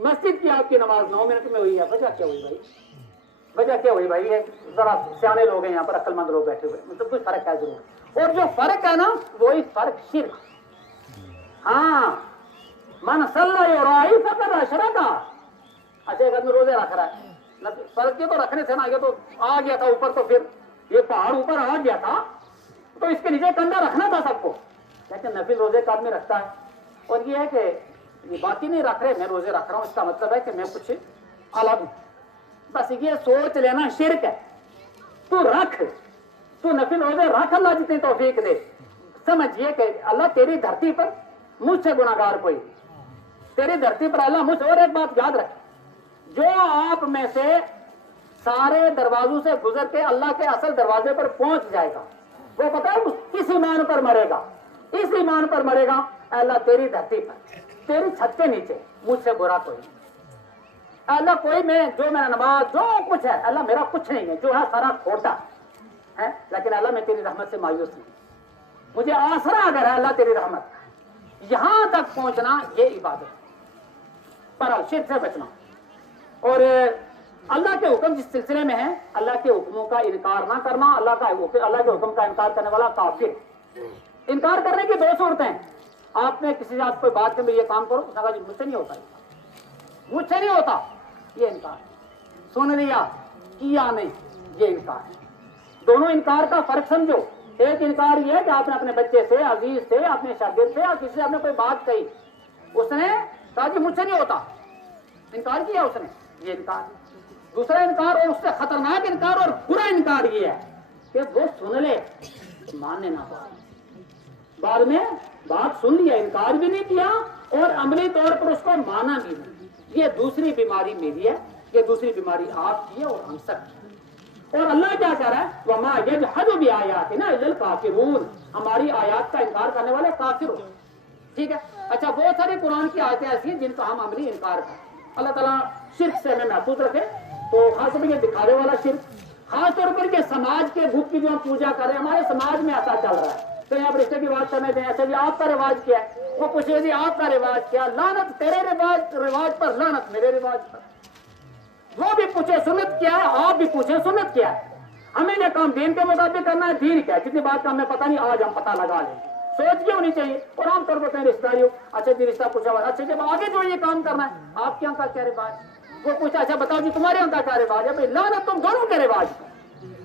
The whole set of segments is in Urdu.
مسجد کی آپ کی نماز 9 منٹ میں ہوئی ہے, وجہ کیا ہوئی بھائی؟ وجہ کیا ہوئی بھائی؟ ذرا سیانے لوگ ہیں یہاں پر, عقل مند لوگ بیٹھے ہوئے, مطلب کوئی فرق ہے ضرور. اور جو فرق ہے نا وہی فرق شرک. ہاں من صلی یرائی فقد اشرک. اچھا ایک آدمی روزے رکھ رہا ہے, فرق کے تو رکھنے تھے نا, یہ تو آ گیا تھا اوپر, تو پھر یہ پہاڑ اوپر آ گیا تھا تو اس کے نیچے کنڈا رکھنا تھا سب کو, لیکن نفل روزے کا آدمی رکھتا ہے. اور یہ ہے کہ یہ باقی نہیں رکھ رہے, میں روزے رکھ رہا ہوں, اس کا مطلب ہے کہ میں کچھ الگ ہوں. بس یہ سوچ لینا شرک ہے. تو رکھ, تو نفل روزے رکھ, اللہ جتنی توفیق دے. سمجھیے کہ اللہ تیری دھرتی پر مجھ سے گناہگار کوئی, تیری دھرتی پر اللہ مجھ سے. اور ایک بات یاد رکھ, جو آپ میں سے سارے دروازوں سے گزر کے اللہ کے اصل دروازے پر پہنچ جائے گا, وہ پتہ ہے کس ایمان پر مرے گا, اس ایمان پر مرے گا اللہ تیری دھرتی پر, تیری چھت کے نیچے مجھ سے برا کوئی نہیں. اللہ کوئی میں جو میرا نماز جو کچھ ہے اللہ میرا کچھ نہیں ہے, جو ہے سارا کھوٹا ہے, لیکن اللہ میں تیری رحمت سے مایوس نہیں. مجھے آسرا اگر ہے اللہ تیری رحمت, یہاں تک پہنچنا یہ عبادت. پر شرک سے بچنا. اور اللہ کے حکم جس سلسلے میں ہے, اللہ کے حکموں کا انکار نہ کرنا. اللہ کے حکم کا انکار کرنے والا کافر. انکار کرنے کی 2 صورتیں ہیں. آپ نے کسی سے آپ کوئی بات کہ یہ کام کرو, اس نے کہا جی مجھ سے نہیں ہوتا, مجھ سے نہیں ہوتا, یہ انکار. سن لیا کیا نہیں, یہ انکار ہے. دونوں انکار کا فرق سمجھو. ایک انکار یہ ہے کہ آپ نے اپنے بچے سے, عزیز سے, اپنے شاگرد سے یا کسی سے آپ نے کوئی بات کہی, اس نے کہا جی مجھ سے نہیں ہوتا, انکار کیا اس نے, یہ انکار. دوسرا انکار اور اس سے خطرناک انکار اور برا انکار یہ ہے کہ وہ سن لے ماننے نہ پائے, بعد میں بات سن لیا, انکار بھی نہیں کیا اور عملی طور پر اس کو مانا بھی نہیں. یہ دوسری بیماری میری ہے, یہ دوسری بیماری آپ کی ہے اور ہم سب کی. اور اللہ کیا کہہ رہا ہے, وَمَا يَجْحَدُ بِآيَاتِنَا إِلَّا الْكَافِرُونَ, ہماری آیات کا انکار کرنے والے کافر ہو. ٹھیک ہے. اچھا بہت ساری قرآن کی آیتیں ایسی ہیں جن کا ہم عملی انکار کریں. اللہ تعالیٰ شرک سے ہمیں محفوظ رکھے. تو خاص طور پر یہ دکھاوے والا شرک, خاص طور پر کہ سماج کے بت کی جو ہم پوجا کر رہے ہیں, ہمارے سماج میں ایسا چل رہا ہے. تو یہاں پر رشتے کی بات کرنے دیں, اچھا جی آپ کا رواج کیا ہے, وہ پوچھے جی آپ کا رواج کیا, لعنت تیرے رواج پر, لعنت میرے رواج پر. وہ بھی پوچھے سنت کیا ہے, آپ بھی پوچھے سنت کیا ہے. ہمیں یہ کام دین کے مطابق کرنا ہے, دین کیا ہے, جتنی بات کا ہمیں پتہ نہیں, آج ہم پتہ لگا لیں. سوچ یہ ہونی چاہیے. اور عام طور پر کہیں رشتہ داری ہو, اچھا جی رشتہ پوچھا ہوا, اچھا جب آگے جو یہ کام کرنا ہے آپ کے یہاں کا کیا رواج, وہ پوچھا اچھا بتاؤ جی تمہارے یہاں کا کیا رواج ہے. بھائی لعنت تم دونوں کے رواج پر.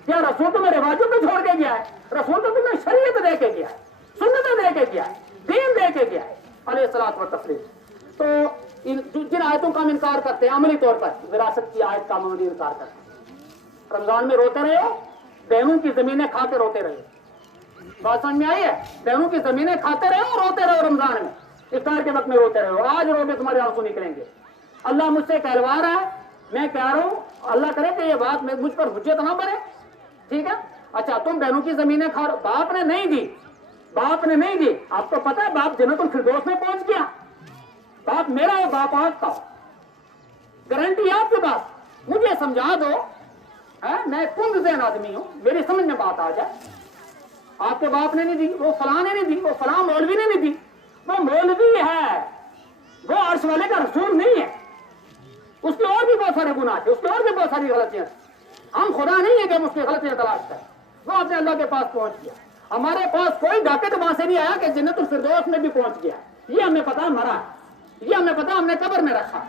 کیا رسول تمہیں رواجوں کو چھوڑ کے گیا ہے؟ رسول تو تمہیں شریعت دے کے گیا ہے, سنتیں دے کے گیا ہے, دین دے کے گیا ہے علیہ الصلوۃ والتسلیم. تو جن آیتوں کا ہم انکار کرتے ہیں عملی طور پر, وراثت کی آیت کا ہم عملی انکار کرتے ہیں. رمضان میں روتے رہے ہو, بہنوں کی زمینیں کھا کے روتے رہے. بات سمجھ میں آئی ہے؟ بہنوں کی زمینیں کھاتے رہے اور روتے رہے رمضان میں, افطار کے وقت میں روتے رہے. آج رو کے تمہارے آنسو نکلیں گے. اللہ مجھ سے کہلوا رہا ہے, میں کہہ رہا ہوں, اللہ کرے کہ یہ بات مجھ پر حجت نہ بنے. ٹھیک ہے. اچھا تم بہنوں کی زمینیں کھا رہے, باپ نے نہیں دی, باپ نے نہیں دی. آپ کو پتا ہے باپ جنت الفردوس میں پہنچ گیا. باپ میرا ہے, باپ آپ کا, گارنٹی آپ کے پاس. مجھے سمجھا دو, میں کن ذہن آدمی ہوں, میری سمجھ میں بات آ جائے. آپ کے باپ نے نہیں دی, وہ فلاں نے نہیں دی, وہ فلاں مولوی نے نہیں دی. وہ مولوی ہے, وہ عرش والے کا رسول نہیں ہے. اس کے اور بھی بہت سارے گناہ تھے, اس کے اور بھی بہت ساری غلطیاں. ہم خدا نہیں ہے کہ ہم اس کی غلطیاں تلاش کریں. وہ اپنے اللہ کے پاس پہنچ گیا. ہمارے پاس کوئی ڈاکٹ وہاں سے نہیں آیا کہ جنت الفردوس میں بھی پہنچ گیا. یہ ہمیں پتا مرا, یہ ہمیں پتا ہم نے قبر میں رکھا,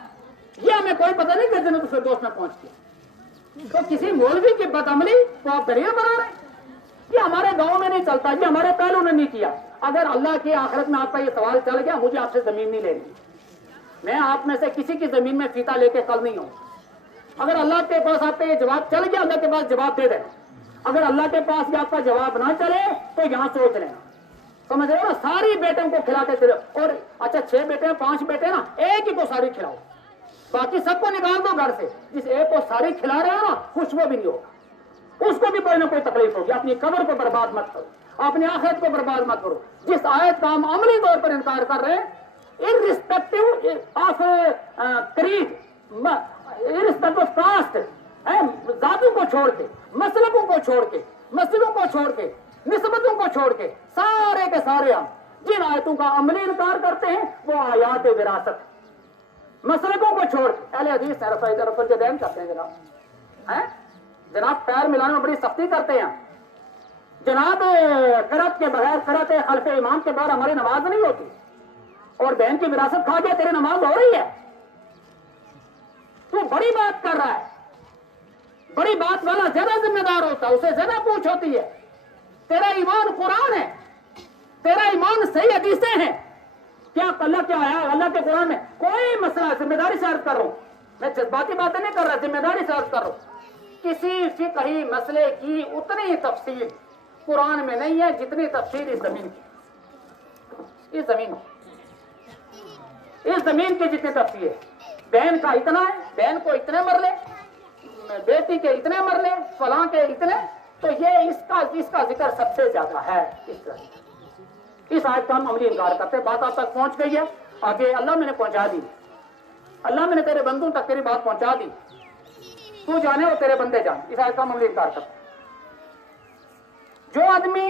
یہ ہمیں کوئی پتہ نہیں کہ جنت الفردوس میں پہنچ گیا. تو کسی مولوی کی بدعملی کو آپ دلیل بنا رہے ہیں. یہ ہمارے گاؤں میں نہیں چلتا, یہ ہمارے پہلو نے نہیں کیا. اگر اللہ کی آخرت میں آپ کا یہ سوال چل گیا, مجھے آپ سے زمین نہیں لینی, میں آپ میں سے کسی کی زمین میں فیتا لے کے کل نہیں ہوں. اگر اللہ کے پاس آپ کا یہ جواب چل گیا, اللہ کے پاس جواب دے دینا. اگر اللہ کے پاس یہ آپ کا جواب نہ چلے تو یہاں سوچ لینا. سمجھ رہے ہو نا, ساری بیٹوں کو کھلاتے چلے. اور اچھا 6 بیٹے ہیں 5 بیٹے نا, ایک ہی کو ساری کھلاؤ, باقی سب کو نکال دو گھر سے. جس ایک کو ساری کھلا رہے ہو نا, کچھ وہ بھی نہیں ہوگا, اس کو بھی کوئی نہ کوئی تکلیف ہوگی. اپنی قبر کو برباد مت کرو, اپنی آخرت کو برباد مت کرو. جس آیت کا ہم عملی طور پر انکار کر رہے ہیں, irrespective of creed, irrespective of caste, ذاتوں کو چھوڑ کے, مسلکوں کو چھوڑ کے, مسجدوں کو چھوڑ کے, نسبتوں کو چھوڑ کے, سارے کے سارے ہم جن آیتوں کا عملی انکار کرتے ہیں وہ آیات وراثت. مسلکوں کو چھوڑ اہل حدیث رفع الیدین کرتے ہیں جناب پیر ملانے میں بڑی سختی کرتے ہیں جناب، قرأت کے بغیر قرأت خلف امام کے بعد ہماری نماز نہیں ہوتی، اور بہن کی وراثت کھا کے تیری نماز ہو رہی ہے، تو بڑی بات کر رہا ہے، بڑی بات والا زیادہ ذمہ دار ہوتا ہے، اسے زیادہ پوچھ ہوتی ہے، تیرا ایمان قرآن ہے، تیرا ایمان صحیح حدیثیں ہیں، کیا اللہ کیا آیا اللہ کے قرآن میں کوئی مسئلہ، ذمہ داری سے عرض کر رہا ہوں، میں جذباتی باتیں نہیں کر رہا، ذمہ داری سے عرض کر رہا ہوں، کسی فقہی مسئلے کی اتنی تفصیل قرآن میں نہیں ہے جتنی تفصیل اس زمین کی، اس زمین کی جتنی تفصیل ہے، بہن کا اتنا ہے، بہن کو اتنے مرلے، بیٹی کے اتنے مرلے، فلاں کے اتنے، تو یہ اس کا ذکر سب سے زیادہ ہے، اس آیت کا ہم عملی انکار کرتے ہیں، بات آپ تک پہنچ گئی ہے، آگے اللہ میں نے پہنچا دی، اللہ میں نے تیرے بندوں تک تیری بات پہنچا دی، تو جانے اور تیرے بندے جان، اس آیت کا ہم عملی انکار کرتے ہیں۔ جو آدمی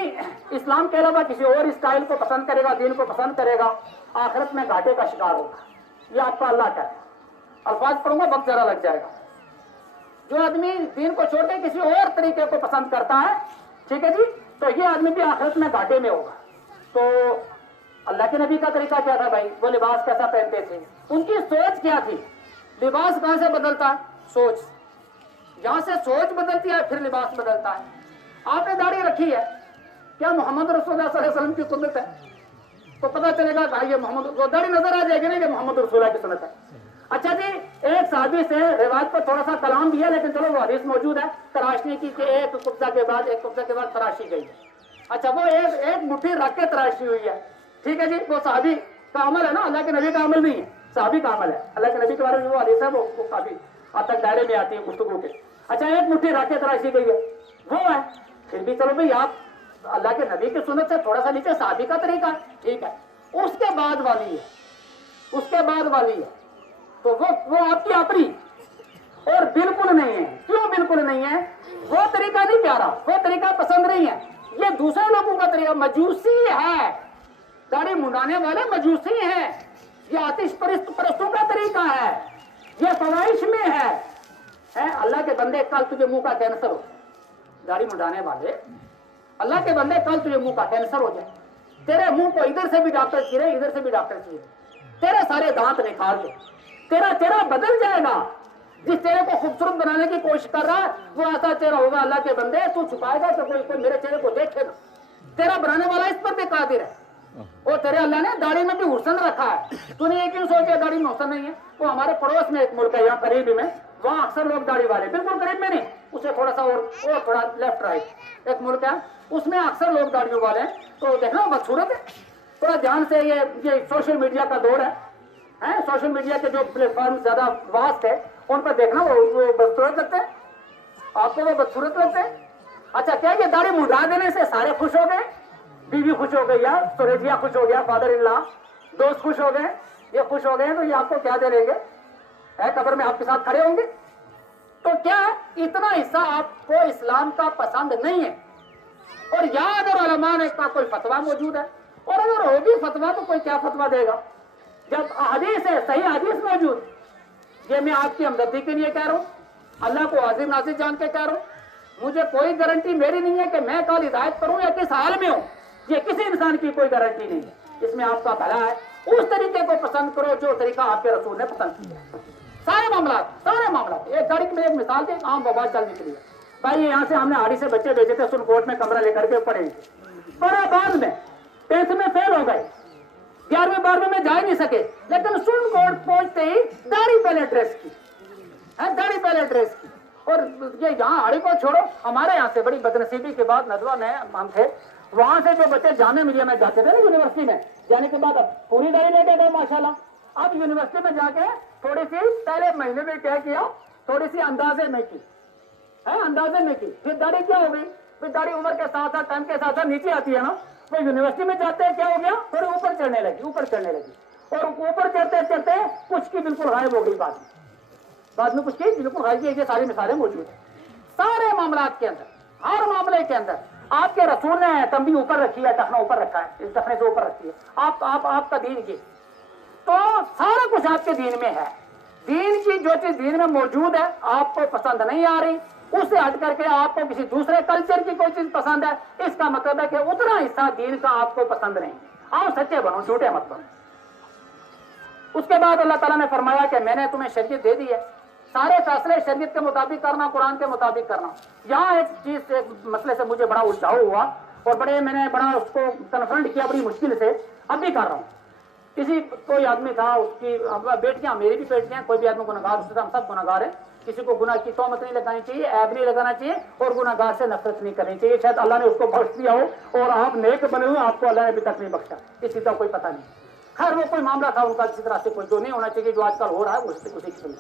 اسلام کے علاوہ کسی اور اسٹائل کو پسند کرے گا، دین کو پسند کرے گا، آخرت میں گھاٹے کا شکار ہوگا، یہ آپ کا اللہ کہتا ہے، الفاظ پڑھوں گا وقت ذرا لگ جائے گا۔ جو آدمی دین کو چھوڑ کے کسی اور طریقے کو پسند کرتا ہے، ٹھیک ہے جی، تو یہ آدمی بھی آخرت میں گھاٹے میں ہوگا۔ تو اللہ کے نبی کا طریقہ کیا تھا بھائی؟ وہ لباس کیسا پہنتے تھے، ان کی سوچ کیا تھی؟ لباس کہاں سے بدلتا ہے؟ سوچ، جہاں سے سوچ بدلتی ہے پھر لباس بدلتا ہے۔ آپ نے داڑھی رکھی ہے، کیا محمد رسول اللہ صلی اللہ علیہ وسلم کی سنت ہے؟ تو پتہ چلے گا کہ یہ محمد، داڑھی نظر آ جائے گی نا کہ محمد رسول اللہ کی سنت ہے۔ اچھا جی، ایک صحابی سے روایت پر تھوڑا سا کلام بھی ہے، لیکن چلو وہ حدیث موجود ہے تراشنے کی، کہ ایک قبضہ کے بعد تراشی گئی ہے۔ اچھا، وہ ایک مٹھی رکھ کے تراشی ہوئی ہے، ٹھیک ہے جی، وہ صحابی کا عمل ہے نا، اللہ کے نبی کا عمل نہیں ہے، صحابی کا عمل ہے۔ اللہ کے نبی کے بارے میں وہ حدیث ہے، وہ کافی حد تک دائرے میں آتی ہے گفتگو کے۔ اچھا، ایک مٹھی رکھ کے تراشی گئی ہے، وہ ہے، پھر بھی چلو بھائی آپ اللہ کے نبی کی سنت سے تھوڑا سا نیچے صحابی کا طریقہ ہے، ٹھیک ہے۔ اس کے بعد والی ہے، تو وہ آپ کی اپنی اور بالکل نہیں ہے۔ کیوں بالکل نہیں ہے؟ وہ طریقہ نہیں پیارا، وہ طریقہ پسند نہیں ہے، یہ دوسرے لوگوں کا طریقہ مجوسی ہے، داڑھی منڈانے والے مجوسی ہیں، یہ آتش پرستوں کا طریقہ ہے، یہ فوائش میں ہے۔ اللہ کے بندے کل تجھے منہ کا کینسر ہو، داڑھی منڈانے والے اللہ کے بندے کل تجھے منہ کا کینسر ہو جائے، تیرے منہ کو ادھر سے بھی ڈاکٹر چیرے، ادھر سے بھی ڈاکٹر چیرے، تیرے سارے دانت نکال دے، تیرا چہرہ بدل جائے گا۔ جس چہرے کو خوبصورت بنانے کی کوشش کر رہا ہے وہ ایسا چہرہ ہوگا اللہ کے بندے، تو چھپائے گا تو کوئی میرے چہرے کو دیکھے گا، تیرا بنانے والا اس پر بھی قادر ہے، اور تیرے اللہ نے داڑھی میں بھی حسن رکھا ہے۔ تو نے یہ کیوں سوچا داڑھی میں حسن نہیں ہے؟ وہ ہمارے پڑوس میں ایک ملک ہے یہاں قریب میں، وہاں اکثر لوگ داڑھی والے، بالکل قریب میں نہیں، اسے تھوڑا سا اور تھوڑا لیفٹ رائٹ ایک ملک ہے، اس میں اکثر لوگ داڑھیوں والے ہیں۔ تو دیکھنا بدصورت ہے، تھوڑا دھیان سے، یہ سوشل میڈیا کا دور ہے، سوشل میڈیا کے جو پلیٹ فارم زیادہ واسط ہے ان پر دیکھنا وہ بدصورت لگتے ہیں، آپ کو وہ بدصورت لگتے ہیں۔ اچھا، کیا یہ داڑھی منڈا دینے سے سارے خوش ہو گئے؟ بیوی خوش ہو گئی، یا سوریجیا خوش ہو گیا، فادر ان لا، دوست خوش ہو گئے، یہ خوش ہو گئے، تو یہ آپ کو کیا دے لیں گے؟ قبر میں آپ کے ساتھ کھڑے ہوں گے؟ تو کیا اتنا حصہ آپ کو اسلام کا پسند نہیں ہے؟ اور یا اگر علماء نے کا کوئی فتویٰ موجود ہے، اور اگر ہوگی فتویٰ تو کوئی کیا فتویٰ دے گا جب حدیث ہے، صحیح حدیث موجود۔ یہ میں آپ کی ہمدردی کے لیے کہہ رہا ہوں، اللہ کو عظیم ناظر جان کے کہہ رہا ہوں، مجھے کوئی گارنٹی میری نہیں ہے کہ میں کل ہدایت کروں یا کس حال میں ہوں، یہ کسی انسان کی کوئی گارنٹی نہیں ہے، اس میں آپ کا بھلا ہے، اس طریقے کو پسند کرو جو طریقہ آپ کے رسول نے پسند کیا۔ سارے معاملات ایک گاڑی میں ایک مثال دے، عام وبا چل نکلی ہے بھائی، یہاں سے ہم نے آڑی سے بچے بھیجے تھے، سنکوٹ میں کمرہ لے کر کے پڑھیں گے، پڑھا بعد میں 10th میں فیل ہو گئے، 11ویں 12ویں میں جا ہی نہیں سکے، لیکن سنکوٹ پہنچتے ہی داڑھی پہلے ڈریس کی، اور یہ یہاں آڑی کو چھوڑو، ہمارے یہاں سے بڑی بدنصیبی کے بعد ندوہ نئے ہم تھے، وہاں سے جو بچے جامعہ ملیہ میں جاتے تھے نا یونیورسٹی میں جانے کے بعد اب پوری داڑھی لے کے گئے ماشاءاللہ، اب یونیورسٹی میں جا کے تھوڑی سی پہلے مہینے میں کیا کیا، تھوڑی سی اندازے میں کی، پھر داڑھی کیا ہو گئی، پھر داڑھی عمر کے ساتھ ساتھ ٹائم کے ساتھ ساتھ نیچے آتی ہے نا، وہ یونیورسٹی میں جاتے ہیں کیا ہو گیا، تھوڑی اوپر چڑھنے لگی، اور اوپر چڑھتے کچھ کی بالکل غائب ہو گئی، بعد میں کچھ کی بالکل غائب کی، یہ ساری مثالیں موجود ہیں سارے معاملات کے اندر، ہر معاملے کے اندر۔ آپ کے رسول نے تمبی اوپر رکھی ہے، ٹخنا اوپر رکھا ہے، اس ٹخنے سے اوپر رکھی ہے، آپ کا دین یہ تو سارا کچھ آپ کے دین میں ہے. دین کی جو چیز دین میں موجود ہے آپ کو پسند نہیں آ رہی, اس سے ہٹ کر کے آپ کو کسی دوسرے کلچر کی کوئی چیز پسند ہے, اس کا مطلب ہے کہ اتنا حصہ دین کا آپ کو پسند نہیں. آؤ سچے بنو, جھوٹے مت بنو. اس کے بعد اللہ تعالیٰ نے فرمایا کہ میں نے تمہیں شریعت دے دی ہے, سارے فیصلے شریعت کے مطابق کرنا, قرآن کے مطابق کرنا. یہاں ایک چیز ایک مسئلے سے مجھے بڑا الجھاؤ ہوا اور میں نے بڑا اس کو کنفرنٹ کیا بڑی مشکل سے, اب بھی کر رہا ہوں. کوئی آدمی تھا, اس کی بیٹیاں, میری بھی بیٹیاں, کوئی بھی آدمی گناہگار, اس سے ہم سب گناہگار ہیں. کسی کو گناہ کی تہمت نہیں لگانی چاہیے, عیب نہیں لگانا چاہیے, اور گناہگار سے نفرت نہیں کرنی چاہیے. شاید اللہ نے اس کو بخش دیا ہو اور آپ نیک بنے ہوئے, آپ کو اللہ نے ابھی تک نہیں بخشا, اسی کا کوئی پتہ نہیں. خیر وہ کوئی معاملہ تھا ان کا, کسی طرح سے کوئی جو نہیں ہونا چاہیے جو آج کل ہو رہا ہے, اس سے کچھ قسم.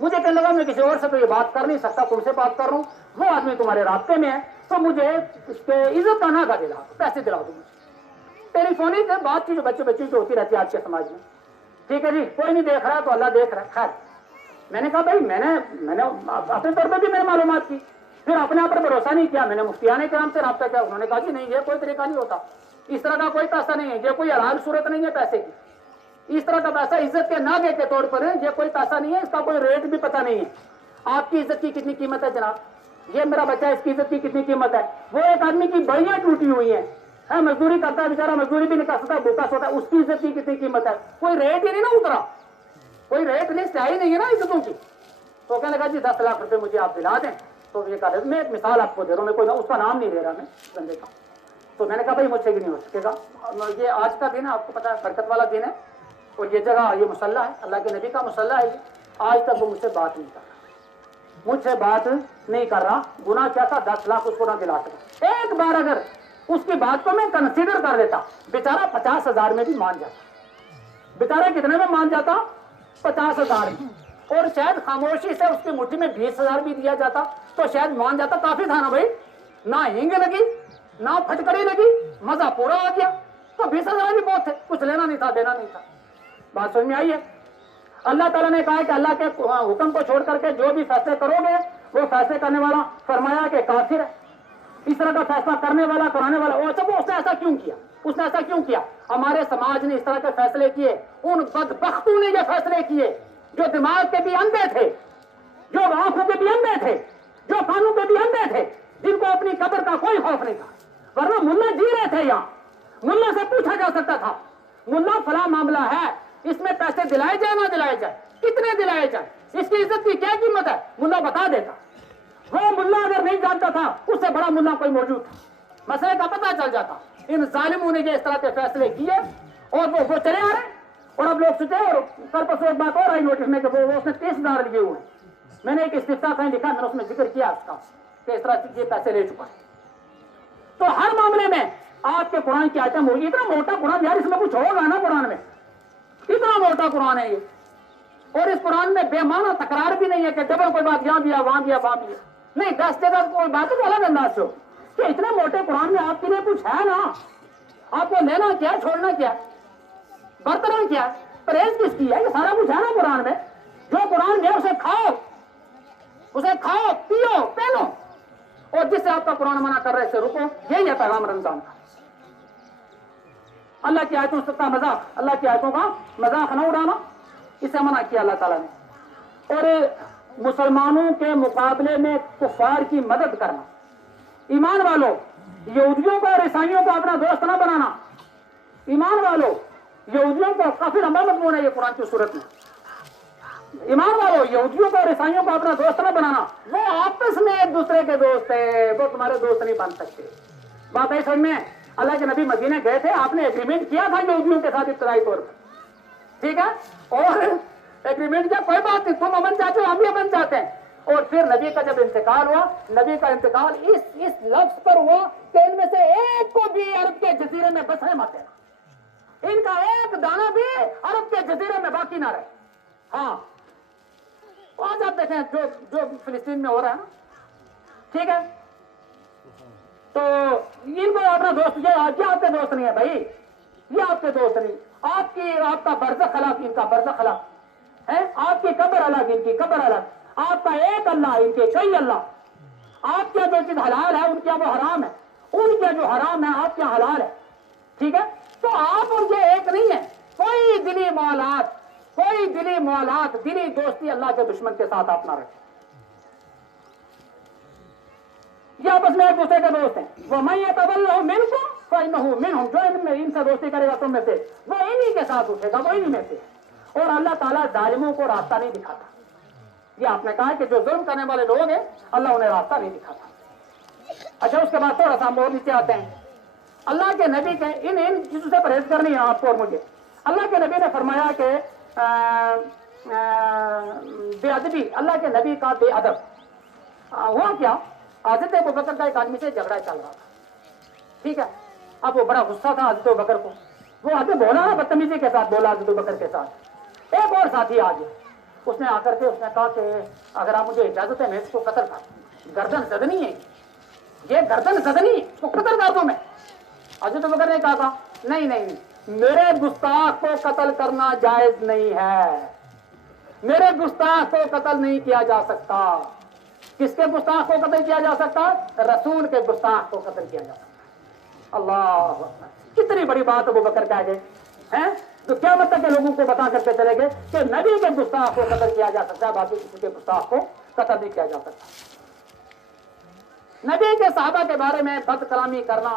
مجھے کہنے لگا میں کسی اور سے تو یہ بات کر نہیں سکتا, تم سے بات کر رہا ہوں, وہ آدمی تمہارے رابطے میں ہے, تو مجھے اس کے عزت کا نہ دلا, پیسے دلا دو مجھے. ٹیلی فونک بات کی جو بچے جو ہوتی رہتی ہے آج کے سماج میں. ٹھیک ہے جی, کوئی نہیں دیکھ رہا تو اللہ دیکھ رہا ہے. خیر میں نے کہا بھائی میں نے اپنے طور پہ بھی میں نے معلومات کی, پھر اپنے آپ پر بھروسہ نہیں کیا. میں نے مفتیان کرام سے رابطہ کیا, انہوں نے کہا کہ نہیں یہ کوئی طریقہ نہیں ہوتا, اس طرح کا کوئی پیسہ نہیں ہے, یہ کوئی حلال صورت نہیں ہے پیسے کی, اس طرح کا پیسہ عزت کے ناگے کے طور پر ہے, یہ کوئی پیسہ نہیں ہے, اس کا کوئی ریٹ بھی پتہ نہیں ہے. آپ کی عزت کی کتنی قیمت ہے جناب, یہ میرا بچہ اس کی عزت کی کتنی قیمت ہے. وہ ایک آدمی کی بڑیاں ٹوٹی ہوئی ہیں, مزدوری کرتا ہے بیچارہ, مزدوری بھی نہیں کر سکتا, بھوکا سوتا ہے, اس کی عزت کی کتنی قیمت ہے. کوئی ریٹ ہی نہیں نا اترا, کوئی ریٹ لسٹ آئی نہیں ہے نا عزتوں کی. تو کہنے لگا جی 10 لاکھ روپے مجھے آپ دلا دیں. تو یہ کہا, میں ایک مثال آپ کو دے رہا ہوں, میں کوئی اس کا نام نہیں لے رہا میں بندے کا. تو میں نے کہا بھائی مجھ سے بھی نہیں ہو سکے گا, یہ آج کا دن ہے, آپ کو پتا ہے برکت والا دن ہے, اور یہ جگہ یہ مصلی ہے, اللہ کے نبی کا مصلی ہے. آج تک وہ مجھ سے بات نہیں کر رہا, مجھ سے بات نہیں کر رہا. گناہ کیا تھا, 10 لاکھ اس کو نہ دلا سکا. ایک بار اگر اس کی بات کو میں کنسیڈر کر لیتا, بیچارہ 50,000 میں بھی مان جاتا. بیچارہ کتنے میں مان جاتا, 50,000 میں, اور شاید خاموشی سے اس کی مٹھی میں 20,000 بھی دیا جاتا تو شاید مان جاتا. کافی تھا نا بھائی, نہ ہینگ لگی نہ پھٹکڑی لگی, مزہ پورا آ گیا. تو 20,000 بھی بہت تھے, کچھ لینا نہیں تھا, دینا نہیں تھا. بات سمجھ میں آئی ہے. اللہ تعالیٰ نے کہا کہ اللہ کے حکم کو چھوڑ کر کے جو بھی فیصلے کرو گے, وہ فیصلے کرنے والا فرمایا کہ کافر ہے. اس طرح کا فیصلہ کرنے والا, کرانے والا, اس نے ایسا کیوں کیا, اس نے ایسا کیوں کیا. ہمارے سماج نے اس طرح کے فیصلے کیے, ان بدبختوں نے یہ فیصلے کیے جو دماغ کے بھی اندھے تھے, جو آنکھوں کے بھی اندھے تھے, جو کانوں کے بھی اندھے تھے, جن کو اپنی قبر کا کوئی خوف نہیں تھا. ورنہ ملا جی رہے تھے یہاں, ملا سے پوچھا جا سکتا تھا, ملا فلاں معاملہ ہے, اس میں پیسے دلائے جائے نہ دلائے جائے, کتنے دلائے جائے, اس کی عزت کی کیا قیمت ہے, ملا بتا دیتا. وہ ملا اگر نہیں جانتا تھا, اس سے بڑا ملا کوئی موجود تھا, مسئلے کا پتہ چل جاتا. ان ظالموں نے یہ اس طرح کے فیصلے کیے اور وہ چلے آ رہے. اور اب لوگ سوچے, اور کل پرسوں ایک بات اور آئی نوٹس میں کہ وہ اس نے 30,000 لیے ہوئے. میں نے ایک استفتاء کہیں لکھا, میں نے اس میں ذکر کیا اس کا کہ اس طرح یہ پیسے لے چکا ہے. تو ہر معاملے میں آپ کے قرآن کی آیتیں ہوگی. اتنا موٹا قرآن یار, اس میں کچھ ہوگا نا قرآن میں, اتنا موٹا قرآن ہے یہ. اور اس قرآن میں بے معنی تکرار بھی نہیں ہے کہ ڈبل کوئی بات یہاں دیا وہاں دیا وہاں دیا نہیں. 10 جگہ کوئی بات ہے تو الگ انداز سے ہو کہ اتنے موٹے قرآن میں آپ کے لیے کچھ ہے نا. آپ کو لینا کیا, چھوڑنا کیا, برتنا کیا, پرہیز کس کی ہے, یہ سارا کچھ ہے نا قرآن میں. جو قرآن میں اسے کھاؤ پیو پہنو, اور جس سے آپ کا قرآن منع کر رہے سے رکو. یہی ہے پیغام رمضان کا. اللہ کی آیتوں کا مذاق, اللہ کی آیتوں کا مذاق نہ اڑانا, اسے منع کیا اللہ تعالیٰ نے. اور مسلمانوں کے مقابلے میں کفار کی مدد کرنا. ایمان والو, یہودیوں کو اور عیسائیوں کو اپنا دوست نہ بنانا. ایمان والو, یہودیوں کو کافی لمبا مضمون ہے یہ قرآن کی صورت میں. ایمان والو, یہودیوں کو اور عیسائیوں کو اپنا دوست نہ بنانا. وہ آپس میں ایک دوسرے کے دوست ہیں, وہ تمہارے دوست نہیں بن سکتے. بات ہے سمجھ میں. اللہ کے نبی مدینے گئے تھے, آپ نے ایگریمنٹ کیا تھا یہودیوں کے ساتھ ابتدائی طور پر, ٹھیک ہے, اور ایگریمنٹ کیا, کوئی بات نہیں, تم امن چاہتے ہو ہم بھی امن چاہتے ہیں. اور پھر نبی کا جب انتقال ہوا, نبی کا انتقال اس لفظ پر ہوا کہ ان میں سے ایک کو بھی عرب کے جزیرے میں بسنے مت دینا. ان کا ایک دانہ بھی عرب کے جزیرے میں باقی نہ رہے. ہاں, آج آپ دیکھیں جو فلسطین میں ہو رہا ہے نا, ٹھیک ہے, تو ان کو اپنا دوست, یہ آپ کے دوست نہیں ہے بھائی, یہ آپ کے دوست نہیں. آپ کا برزخ الگ, ان کا برزخ الگ ہے. آپ کی قبر الگ, ان کی قبر الگ. آپ کا ایک اللہ, ان کے کئی اللہ. آپ کیا جو چیز حلال ہے ان کیا وہ حرام ہے, ان کیا جو حرام ہے آپ کیا حلال ہے, ٹھیک ہے. تو آپ اور یہ ایک نہیں ہے. کوئی دلی موالات دلی دوستی اللہ کے دشمن کے ساتھ آپ نہ رکھیں. یہ آپس میں ایک دوسرے کے دوست ہیں. وَمَن يَتَوَلَّهُم مِّنكُمْ فَإِنَّهُ مِنْهُمْ, جو ان سے دوستی کرے گا تم میں سے وہ انہی کے ساتھ اٹھے گا, وہ انہی میں سے. اور اللہ تعالیٰ ظالموں کو راستہ نہیں دکھاتا. یہ آپ نے کہا کہ جو ظلم کرنے والے لوگ ہیں اللہ انہیں راستہ نہیں دکھاتا. اچھا, اس کے بعد تھوڑا سا ہم اور نیچے آتے ہیں. اللہ کے نبی کے ان چیزوں سے پرہیز کرنی ہے آپ کو اور مجھے. اللہ کے نبی نے فرمایا کہ بے ادبی, اللہ کے نبی کا بے ادب ہوا کیا. حضرت ابوبکر کا ایک آدمی سے جھگڑا چل رہا تھا, ٹھیک ہے. اب وہ بڑا غصہ تھا حضرت ابوبکر کو, وہ آگے بولا نا, بدتمیزی کے ساتھ بولا حضرت ابوبکر کے ساتھ. ایک اور ساتھی آ گیا, اس نے آ کر کے اس نے کہا کہ اگر آپ مجھے اجازت ہے میں اس کو قتل کر, گردن زدنی ہے, یہ گردن زدنی, اس کو قتل کر دوں میں. حضرت ابوبکر نے کہا نہیں نہیں, میرے گستاخ کو قتل کرنا جائز نہیں ہے, میرے گستاخ کو قتل نہیں کیا جا سکتا. کس کے گستاخ کو قتل کیا جا سکتا؟ رسول کے گستاخ کو قتل کیا جا سکتا. اللہ اکبر, کتنی بڑی بات ابوبکر کہہ گئے ہیں. تو کیا مطلب کہ لوگوں کو بتا کرتے چلے گئے کہ نبی کے گستاخ کو قتل کیا جا سکتا ہے, باقی کسی کے گستاخ کو قتل نہیں کیا جا سکتا. نبی کے صحابہ کے بارے میں بد کلامی کرنا,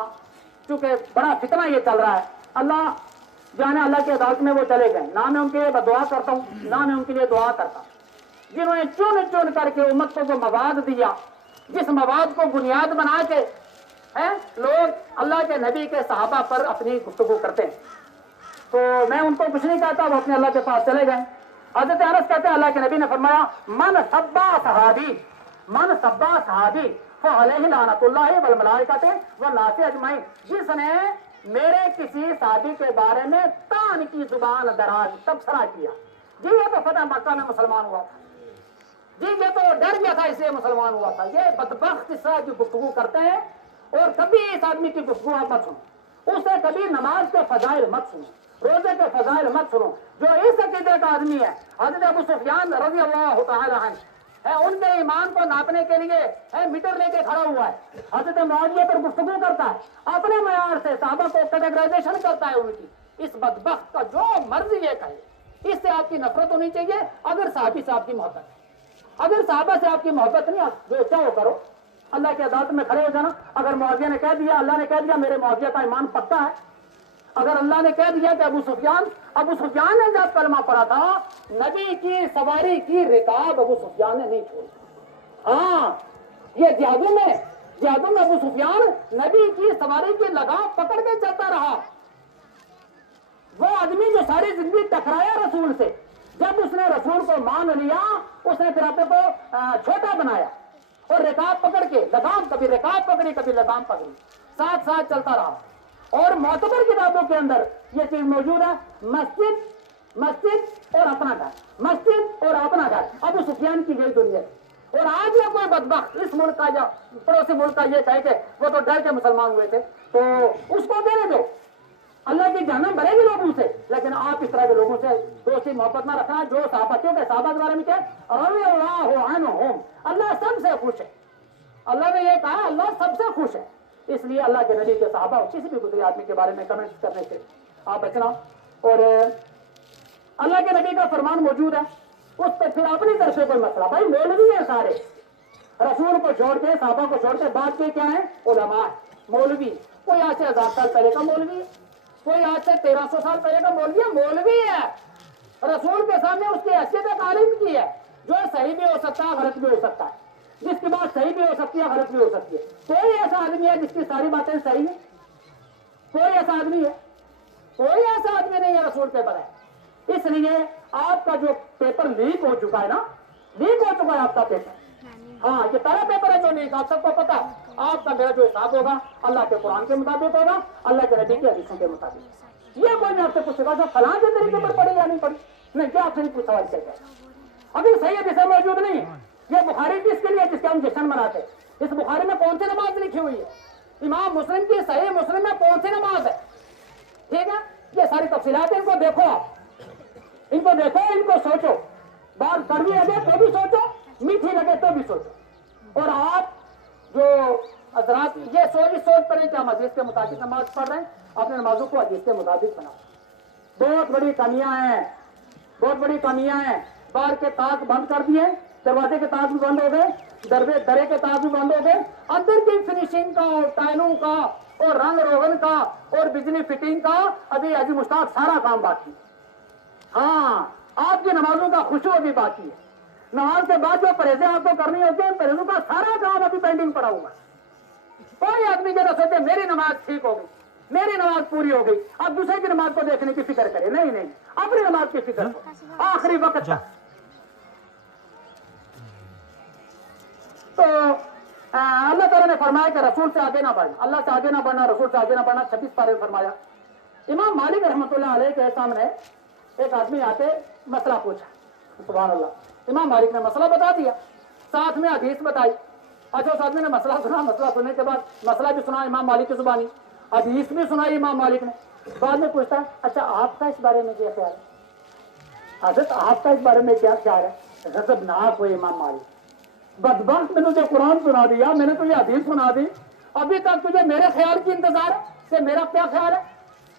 چونکہ بڑا فتنہ یہ چل رہا ہے. اللہ جانے اللہ کی عدالت میں وہ چلے گئے, نہ میں ان کے لیے بدعا کرتا ہوں نہ میں ان کے لیے دعا کرتا ہوں. جنہوں نے چن چن کر کے امت کو وہ مواد دیا, جس مواد کو بنیاد بنا کے لوگ اللہ کے نبی کے صحابہ پر اپنی گفتگو کرتے ہیں, تو میں ان کو کچھ نہیں کہتا, وہ اپنے اللہ کے پاس چلے گئے. حضرت انس کہتے ہیں اللہ کے نبی نے فرمایا من سبا صحابی فعلیہ لعنت اللہ والملائکۃ والناس اجمعین, جس نے میرے کسی صحابی کے بارے میں تان کی زبان دراز تبصرہ کیا. جی یہ تو فتح مکہ میں مسلمان ہوا تھا, جی یہ تو ڈر گیا تھا اس لیے مسلمان ہوا تھا. یہ بدبخت اس طرح کی گفتگو کرتے ہیں, اور کبھی اس آدمی کی گفتگو آپ مت سنو, اسے کبھی نماز کے فضائل مت سنو, روزے کے فضائل مت سنو. جو اس عقیدے کا آدمی ہے, حضرت ابو سفیان رضی اللہ تعالی عنہ ان کے ایمان کو ناپنے کے لیے میٹر لے کے کھڑا ہوا ہے, حضرت معاویہ پر گفتگو کرتا ہے, اپنے معیار سے صحابہ کو کیٹیگرائزیشن کرتا ہے ان کی. اس بدبخت کا جو مرضی یہ کہے, اس سے آپ کی نفرت ہونی چاہیے. اگر صحابی سے آپ کی محبت ہے, اگر صحابہ سے آپ کی محبت نہیں, جو چاہو کرو, اللہ کی عدالت میں کھڑے ہو جانا. اگر معاویہ نے کہہ دیا, اللہ نے کہہ دیا میرے معاویہ کا ایمان پکا ہے, اگر اللہ نے کہہ دیا کہ ابو سفیان نے جب کلمہ پڑھا تھا, نبی کی سواری کی رکاب ابو سفیان نے نہیں چھوڑی. ہاں, یہ جہادوں میں ابو سفیان نبی کی سواری کی لگام پکڑ کے چلتا رہا. وہ آدمی جو ساری زندگی ٹکرایا رسول سے, جب اس نے رسول کو مان لیا, اس نے پھر اپنے کو چھوٹا بنایا اور رکاب پکڑ کے لگام, کبھی رکاب پکڑی کبھی لگام پکڑی, ساتھ ساتھ چلتا رہا. اور معتبر کتابوں کے اندر یہ چیز موجود ہے, مسجد اور اپنا گھر, مسجد اور اپنا گھر. ابو سفیان کی یہی دنیا ہے. اور آج یہ کوئی بدبخت اس ملک کا یا پڑوسی ملک کا یہ کہے کہ وہ تو ڈر کے مسلمان ہوئے تھے, تو اس کو دینے دو, اللہ کی جہنم بھرے گی لوگوں سے. لیکن آپ اس طرح کے لوگوں سے دوستی محبت نہ رکھنا. جو صحابہ کے بارے میں کیا رضی اللہ عنہم, اللہ سب سے خوش ہے. اللہ نے یہ کہا اللہ سب سے خوش ہے. اس لیے اللہ کے نبی کے صحابہ اور کسی بھی گزرے آدمی کے بارے میں کمنٹ کرنے سے آپ بچنا. اور اللہ کے نبی کا فرمان موجود ہے, اس پہ پھر اپنی طرف سے کوئی مسئلہ, بھائی مولوی ہیں سارے, رسول کو چھوڑ کے صحابہ کو چھوڑ کے بعد کے کیا ہے علماء, مولوی. کوئی آج سے 1000 سال پہلے کا مولوی ہے, کوئی آج سے 1300 سال پہلے کا مولوی ہے. رسول کے سامنے اس کی حیثیت عالم کی ہے, جو صحیح بھی ہو سکتا ہے غلط بھی ہو سکتا ہے, جس کی بات صحیح بھی ہو سکتی ہے غلط بھی ہو سکتی ہے. کوئی ایسا آدمی ہے جس کی ساری باتیں صحیح ہیں؟ کوئی ایسا آدمی ہے؟ کوئی ایسا آدمی نہیں ہے رسول کے بغیر. اس لیے آپ کا جو پیپر لیک ہو چکا ہے نا, لیک ہو چکا ہے آپ کا پیپر. ہاں, یہ پہلا پیپر ہے جو لیک, آپ سب کو پتا. آپ کا میرا جو حساب ہوگا اللہ کے قرآن کے مطابق ہوگا, اللہ کے نبی کی حدیثوں کے مطابق. یہ کوئی میں آپ سے پوچھے گا جو فلاں کے طریقے پر پڑھی یا نہیں پڑھی, نہیں, کیا آپ سے نہیں پوچھ سوال کیا جائے. ابھی صحیح حدیث موجود نہیں ہے. یہ بخاری کس کے لیے جس کے ہم جشن مناتے ہیں. اس بخاری میں کون سی نماز لکھی ہوئی ہے؟ امام مسلم کی صحیح مسلم میں کون سی نماز ہے؟ ٹھیک ہے, یہ ساری تفصیلات ہیں, ان کو دیکھو, آپ ان کو دیکھو, ان کو سوچو. بات کڑوی لگے تو بھی سوچو, میٹھی لگے تو بھی سوچو. اور آپ جو حضرات یہ سوچ پڑیں کہ ہم حدیث کے مطابق نماز پڑھ رہے ہیں, اپنے نمازوں کو حدیث کے مطابق بناؤ. بہت بڑی کمیاں ہیں، بہت بڑی کمیاں ہیں. باہر کے تاک بند کر دیے، دروازے کے تاک بھی بند ہو گئے، درے کے تاک بھی بند ہو گئے. اندر کی فنیشنگ کا اور ٹائلوں کا اور رنگ روغن کا اور بجلی فٹنگ کا ابھی حاجی مشتاق سارا کام باقی ہے. ہاں، آپ کی نمازوں کا خشوع بھی باقی ہے. نماز کے بعد جو پرہیزیں آپ کو کرنی ہوتی ہیں، پرہیزوں کا سارا کام ابھی پینڈنگ پڑا ہوا ہے. کوئی آدمی جو سوچے میری نماز ٹھیک ہو گئی، میری نماز پوری ہو گئی، اب دوسرے کی نماز کو دیکھنے کی فکر کرے. نہیں نہیں، اپنی نماز کی فکر کرو آخری وقت تک. تو اللہ تعالیٰ نے فرمایا کہ رسول سے آگے نہ بڑھنا، اللہ سے آگے نہ بڑھنا، رسول سے آگے نہ بڑھنا. 26 پارے فرمایا. امام مالک رحمۃ اللہ علیہ کے سامنے ایک آدمی آتے مسئلہ پوچھا. سبحان اللہ. امام مالک نے مسئلہ بتا دیا، ساتھ میں حدیث بتائی. اچھا، اس آدمی نے مسئلہ سنا، مسئلہ سننے کے بعد مسئلہ بھی سنا امام مالک کی زبانی، حدیث بھی سنائی امام مالک نے. بعد میں پوچھتا ہے اچھا آپ کا اس بارے میں کیا خیال ہے؟ حضرت آپ کا اس بارے میں کیا خیال ہے؟ غضبناک ہوئے امام مالک. بدبخت، میں نے تجھے قرآن سنا دیا، میں نے تجھے حدیث سنا دی، ابھی تک تجھے میرے خیال کی انتظار ہے کہ میرا کیا خیال ہے؟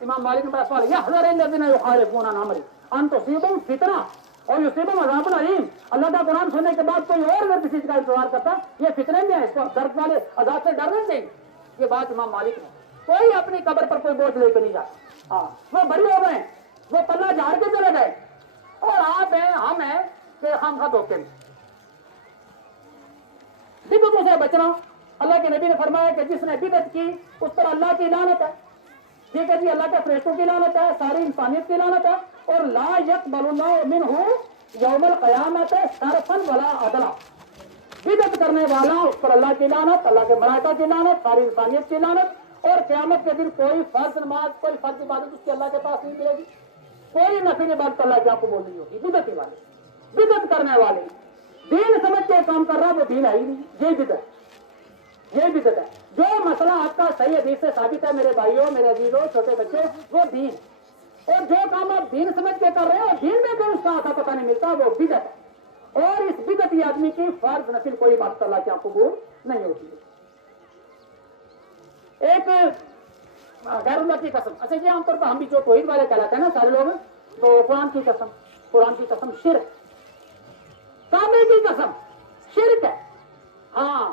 امام مالک نے بڑا سوال. یحذر الذین یخالفون عن امرہ ان تصیبہم فتنہ اور یصیبہم عذاب علیم. اللہ کا قرآن سننے کے بعد کوئی اور اگر کسی چیز کا انتظار کرتا، یہ فتنے میں ہے، اس کو درد والے عذاب سے ڈرنا چاہیے. یہ بات امام مالک نے. کوئی اپنی قبر پر کوئی بوجھ لے کے نہیں جاتا. ہاں، وہ بری ہو گئے، وہ پلہ جھاڑ کے چلے گئے، اور آپ ہیں، ہم ہیں کہ ہم خود ہوتے ہیں. بدعتوں سے بچنا. اللہ کے نبی نے فرمایا کہ جس نے بدعت کی اس پر اللہ کی لعنت ہے. ٹھیک ہے جی، اللہ کے فرشتوں کی لعنت ہے، ساری انسانیت کی لعنت ہے. اور لا یقبل اللہ منہ یوم القیامت صرفا ولا عدلا. بدعت کرنے والا اس پر اللہ کی لعنت، اللہ کے ملائکہ کی لعنت، ساری انسانیت کی لعنت. اور قیامت کے دن کوئی فرض نماز، کوئی فرض عبادت اس کی اللہ کے پاس نہیں ملے گی. کوئی نفل عبادت اللہ کے آپ کو بول رہی ہوگی. بدعتی والے، بدعت کرنے والے، دین سمجھ کے کام کر رہا وہ دین ہے ہی نہیں. یہ بدعت، یہ بدعت ہے. جو مسئلہ آپ کا صحیح حدیث سے ثابت ہے میرے بھائیوں، میرے عزیزوں، چھوٹے بچے، وہ دین. اور جو کام آپ دین سمجھ کے کر رہے ہیں اور دین میں کوئی اس کا آتا پتہ نہیں ملتا، وہ بدعت ہے. اور اس بدعتی آدمی کی فرض نفل کوئی بات اللہ کے آپ کو قبول نہیں ہوتی ہے. ایک غیر اللہ کی قسم. اچھا یہ عام طور پر ہم بھی جو توحید والے کہلاتے ہیں نا سارے لوگ، تو قرآن کی قسم، قرآن کی قسم شرک، کعبے کی قسم شرک ہے. ہاں،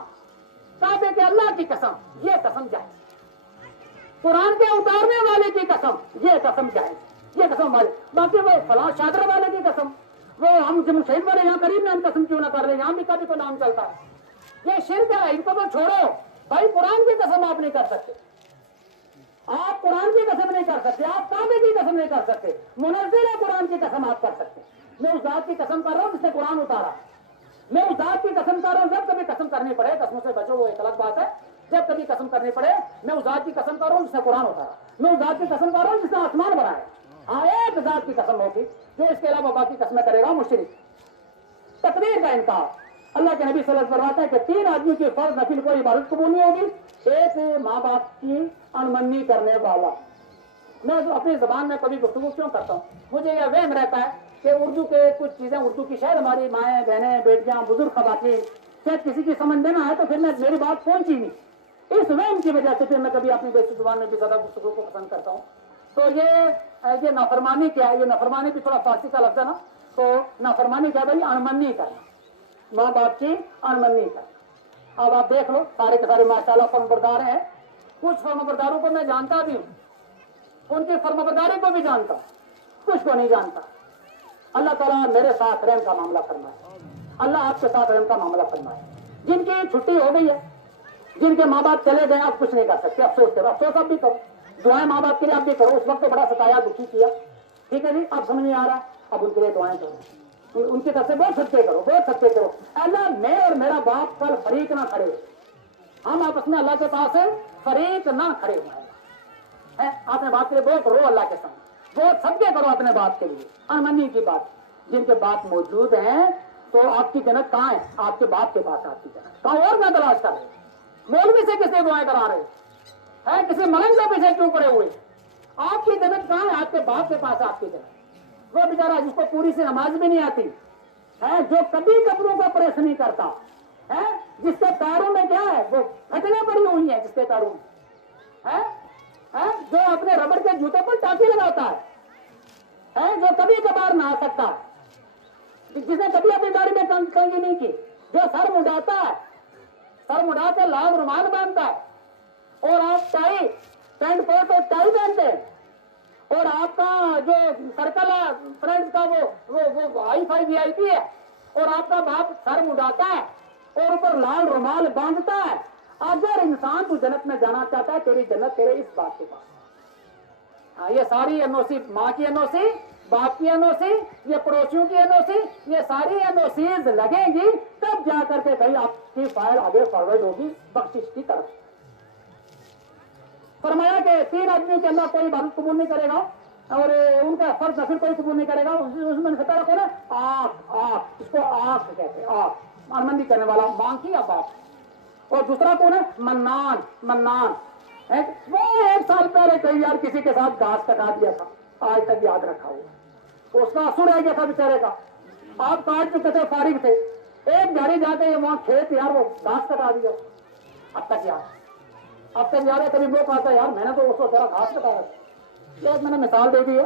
کعبے کے اللہ کی قسم یہ قسم جائز. قرآن کے اتارنے والے کی قسم یہ قسم جائز، یہ قسم والے. باقی وہ فلاں شادر والے کی قسم، وہ ہم جمشید والے یہاں قریب میں ہم قسم کیوں نہ کر رہے ہیں، یہاں بھی کبھی تو نام چلتا ہے. یہ شرک ہے، ان کو تو چھوڑو بھائی. قرآن کی قسم آپ نہیں کر سکتے، آپ قرآن کی قسم نہیں کر سکتے، آپ کعبے کی قسم نہیں کر سکتے. منزل قرآن کی قسم آپ کر سکتے. میں اس ذات کی قسم کر رہا ہوں جس نے قرآن اتارا. میں اس ذات کی قسم کر رہا ہوں. جب کبھی قسم کرنی پڑے، قسموں سے بچو، وہ ایک الگ بات ہے. جب کبھی قسم کرنی پڑے، میں اس ذات کی قسم کر رہا ہوں جس نے قرآن اتارا. میں اس ذات کی قسم کر رہا ہوں جس نے آسمان بنایا. ہاں، ایک ذات کی قسم ہوگی. جو اس کے علاوہ باقی قسمیں کرے گا مشرک. تقدیر کا انکار. اللہ کے نبی صلی اللہ علیہ وسلم فرماتے ہیں کہ 3 آدمی کی فرض نفل کوئی عبادت قبول نہیں ہوگی. ایک ماں باپ کی انمنی کرنے والا. میں اپنی زبان میں کبھی گفتگو کیوں کرتا ہوں، مجھے یہ وہم رہتا ہے کہ اردو کے کچھ چیزیں، اردو کی شاید ہماری مائیں، بہنیں، بیٹیاں، بزرگ خواتین شاید کسی کی سمجھ دینا ہے تو پھر میری بات پہنچی نہیں. اس وہم کی وجہ سے پھر میں کبھی اپنی بیٹی زبان میں بھی زیادہ گفتگو کو پسند کرتا ہوں. تو یہ نافرمانی کیا ہے؟ یہ نافرمانی بھی تھوڑا فارسی کا لفظ ہے نا. تو نافرمانی کیا بھائی؟ انمنی کرنا، ماں باپ کی انمنی کرنا. اب آپ دیکھ لو سارے کے سارے ماشاءاللہ فرمانبردار ہیں. کچھ فرمانبرداروں کو میں جانتا بھی ہوں، ان کی فرمانبرداری کو بھی جانتا ہوں، کچھ کو نہیں جانتا. اللہ تعالیٰ میرے ساتھ رحم کا معاملہ فرمائے، اللہ آپ کے ساتھ رحم کا معاملہ فرمائے. جن کی چھٹی ہو گئی ہے، جن کے ماں باپ چلے گئے، آپ کچھ نہیں کر سکتے، افسوس کرو. افسوس آپ بھی کرو، دعائیں ماں باپ کے لیے آپ بھی کرو. اس وقت بڑا ستایا، دکھی کیا، ٹھیک ہے جی، اب سمجھ نہیں آ رہا، اب ان کے لیے دعائیں کرو، ان کی طرف سے بہت صدقے کرو، بہت صدقے کرو. اللہ میں اور میرا باپ کل فریق نہ کھڑے، ہم آپس میں اللہ کے پاس فریق نہ کھڑے ہوئے. اپنے باپ کے لیے بہت رو اللہ کے سامنے، بہت صدقے کرو اپنے باپ کے لیے. انمنی کی بات، جن کے باپ موجود ہیں تو آپ کی جنت کہاں ہے؟ آپ کے باپ کے پاس آپ کی جنت کہاں؟ اور نہ تلاش کر رہے. مولوی سے کس لیے دعائیں کرا رہے ہیں؟ کسی ملنگ کے پیچھے کیوں پڑے ہوئے؟ آپ کی جنت کہاں ہے؟ آپ کے باپ کے پاس آپ کی جنت. وہ بیچارہ جس کو پوری سے نماز بھی نہیں آتی ہے، جو کبھی قبروں کو پریس نہیں کرتا ہے، جس کے پیروں میں کیا ہے؟ وہ پھٹنے پڑی ہوئی ہیں جس کے پیروں میں، جو اپنے ربڑ کے جوتے پر ٹاکی لگاتا ہے، ہے جو کبھی کبھار نہا سکتا ہے، جس نے کبھی اپنی داڑھی میں کنگھی نہیں کی، جو سر مڈاتا ہے، سر مڈا کے لال رومال باندھتا ہے، اور آپ ٹائی پینٹ کوٹ اور ٹائی پہنتے ہیں، اور آپ کا جو سرکل ہے فرینڈس کا وہ ہائی فائی وی آئی پی ہے، اور آپ کا باپ سر مڈاتا ہے اور اوپر لال رومال باندھتا ہے، اگر انسان تو جنت میں جانا چاہتا ہے تیری جنت تیرے اس بات کے پاس۔ یہ ساری این او سی، ماں کی این او سی، باپ کی این او سی، یہ پڑوسیوں کی این او سی، یہ ساری این او سیز لگیں گی تب جا کر کے بھائی آپ کی فائل آگے فارورڈ ہوگی بخشش کی طرف۔ فرمایا کہ 3 آدمیوں کے اندر کوئی عبادت قبول نہیں کرے گا اور ان کا فرض نفل کوئی قبول نہیں کرے گا، اس میں سے پہلا کون ہے؟ آنکھ، اس کو آنکھ کہتے ہیں، آنکھ مانمندی کرنے والا، ماں کی یا باپ۔ اور دوسرا کون ہے؟ منان، وہ 1 سال پہلے کئی یار کسی کے ساتھ گھاس کٹا دیا تھا، آج تک یاد رکھا ہوا، اس کا اثر رہ گیا تھا بیچارے کا، آپ کاٹ چکے تھے، فارغ تھے، ایک گھڑی جا کے وہاں کھیت یار وہ گھاس کٹا دیا، اب تک یاد ہے، کبھی وہ کہتا ہے یار میں نے تو اس کو ذرا گھاس کٹایا تھا، یہ میں نے مثال دے دی ہے۔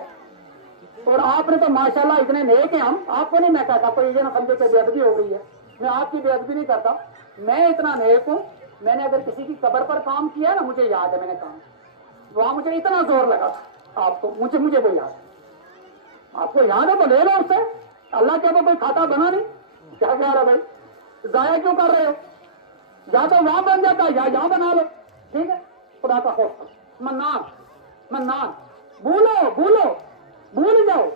اور آپ نے تو ماشاءاللہ اتنے نیک ہیں، ہم آپ کو نہیں میں کہتا، کوئی یہ نہ سمجھے کہ بے ادبی ہو گئی ہے، میں آپ کی بے ادبی نہیں کرتا، میں اتنا نیک ہوں، میں نے اگر کسی کی قبر پر کام کیا نا، مجھے یاد ہے میں نے کام، وہاں مجھے اتنا زور لگا تھا، آپ کو مجھے وہ یاد ہے، آپ کو یاد ہے تو لے لو اس سے، اللہ کے تو کوئی کھاتا بنا نہیں، کیا کہہ رہا بھائی ضائع کیوں کر رہے ہو؟ یا تو وہاں بن جاتا یا یہاں بنا لو، ٹھیک ہے، خدا کا خوف، منان، بھول جاؤ،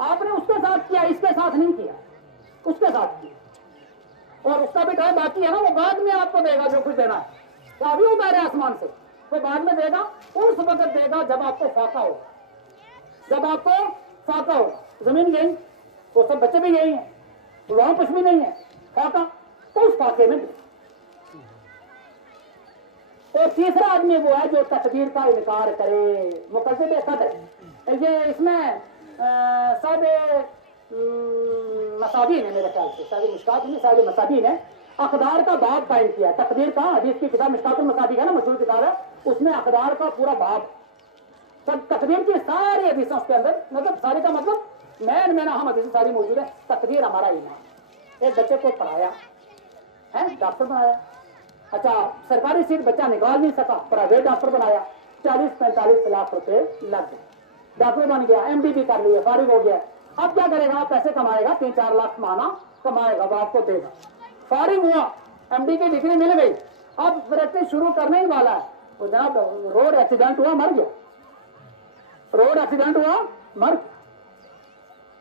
آپ نے اس کے ساتھ کیا، اس کے ساتھ نہیں کیا، اس کے ساتھ کیا، اور اس کا بھی ٹائم باقی ہے نا، وہ بعد میں آپ کو دے گا جو کچھ دینا ہے، وہ ابھی اتارے آسمان سے، وہ بعد میں دے گا، اس وقت دے گا جب آپ کو فاقہ ہو، زمین گئی، وہ سب بچے بھی گئی ہیں، وہاں کچھ بھی نہیں ہے، فاقہ، تو اس فاقے میں دے۔ اور تیسرا آدمی وہ ہے جو تقدیر کا انکار کرے، مکذب قدر، یہ اس میں صاحب مصابین ہے میرے خیال سے، صاحب مشکات نہیں، صاحب مصابین ہے، اقدار کا باب قائم کیا، تقدیر کا، حدیث کی کتاب مشکات المصابیح ہے نا، مشہور کتاب ہے، اس میں اقدار کا پورا باب، سب تقدیر کی ساری حدیثیں اس کے اندر، مطلب ساری کا مطلب میں اہم حدیثیں ساری موجود ہے، تقدیر ہمارا ایمان۔ ایک بچے کو پڑھایا ہے، ڈاکٹر بنایا، اچھا سرکاری سیٹ بچہ نکال نہیں سکا، پرائیویٹ ڈاکٹر بنایا، 40-45 لاکھ روپے لگ گئے، ڈاکٹر بن گیا، ایم ڈی بھی کر لیا، فارغ ہو گیا، اب کیا کرے گا؟ پیسے کمائے گا، 3-4 لاکھ مانا کمائے گا، وہ آپ کو دے گا، فارغ ہوا، ایم ڈی کی ڈگری مل گئی، اب پریکٹس شروع کرنے ہی والا ہے، وہ جناب روڈ ایکسیڈنٹ ہوا، مر گیا،